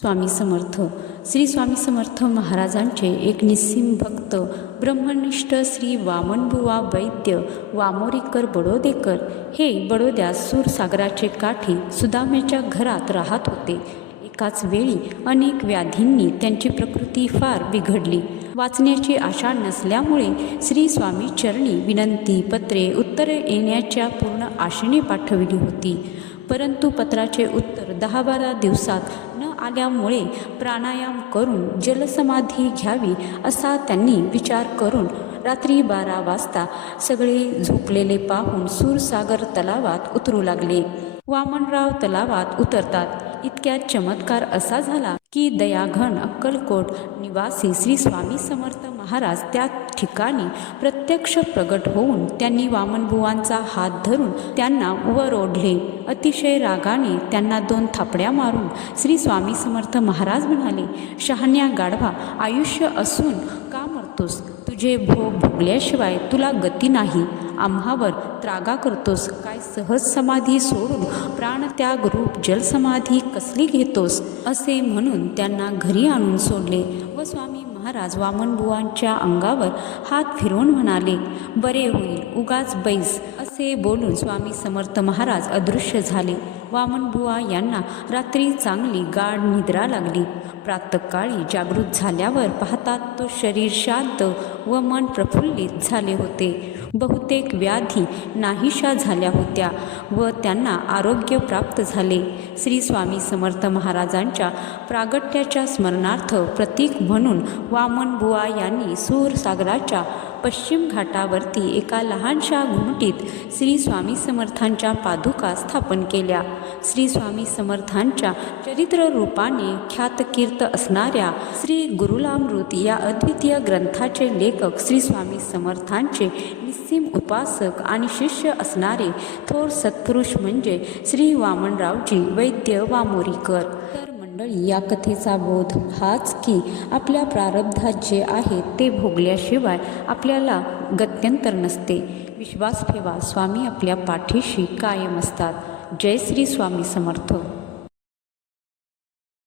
स्वामी समर्थ. श्री स्वामी समर्थ महाराजांचे एक निस्सीम भक्त ब्रह्मनिष्ठ श्री वामनबुवा वैद्य वामोरीकर बडोदेकर हे बडोद्यात सूरसागराचे काठी सुदामेच्या घरात राहत होते. एकाच वेळी अनेक व्याधींनी त्यांची प्रकृती फार बिघडली. वाचण्याची आशा नसल्यामुळे श्री स्वामी चरणी विनंती पत्रे उत्तरे येण्याच्या पूर्ण आशेने पाठविली होती. परंतु पत्राचे उत्तर 10-12 दिवसात न आल्यामुळे प्राणायाम करून जलसमाधी घ्यावी असा त्यांनी विचार करून रात्री 12 वाजता सगळे झोपलेले पाहून सूरसागर तलावात उतरू लागले. वामनराव तलावात उतरतात. इतक्यात चमत्कार असा झाला की दयाघन अक्कलकोट निवासी श्री स्वामी समर्थ महाराज त्या ठिकाणी प्रत्यक्ष प्रगट होऊन त्यांनी वामनबुवांचा हात धरून त्यांना वर ओढले. अतिशय रागाने त्यांना 2 थापड्या मारून श्री स्वामी समर्थ महाराज म्हणाले, शहाण्या गाढवा, आयुष्य असून का मरतोस? तुझे भोग भोगल्याशिवाय तुला गती नाही. आम्हावर त्रागा करतोस काय? सहज समाधी सोडून प्राणत्याग रूप जलसमाधी कसली घेतोस? असे म्हणून त्यांना घरी आणून सोडले व स्वामी महाराज वामनबुवांच्या अंगावर हात फिरवून म्हणाले, बरे होईल, उगाच बैस. असे बोलून स्वामी समर्थ महाराज अदृश्य झाले. वामनबुवा यांना रात्री चांगली गाढ निद्रा लागली. प्रातःकाळी जागृत झाल्यावर पाहतात तो शरीर शांत व मन प्रफुल्लित झाले होते. बहुतेक व्याधी नाहीशा झाल्या होत्या व त्यांना आरोग्य प्राप्त झाले. श्री स्वामी समर्थ महाराजांच्या प्रागट्याच्या स्मरणार्थ प्रतीक म्हणून वामनबुवा यांनी सूरसागराच्या पश्चिम घाटावरती एका लहानशा घुमटीत श्री स्वामी समर्थांच्या पादुका स्थापन केल्या. श्री स्वामी समर्थांच्या चरित्र रूपाने ख्यातकीर्त असणाऱ्या श्री गुरुलामृत या अद्वितीय ग्रंथाचे लेखक श्री स्वामी समर्थांचे निस्सीम उपासक आणि शिष्य असणारे थोर सत्पुरुष म्हणजे श्री वामनरावजी वैद्य वामोरीकर. या कथेचा बोध हाच की आपल्या प्रारब्धात जे आहे ते भोगल्याशिवाय आपल्याला गत्यंतर नसते. विश्वास ठेवा, स्वामी आपल्या पाठीशी कायम असतात. जय श्री स्वामी समर्थ.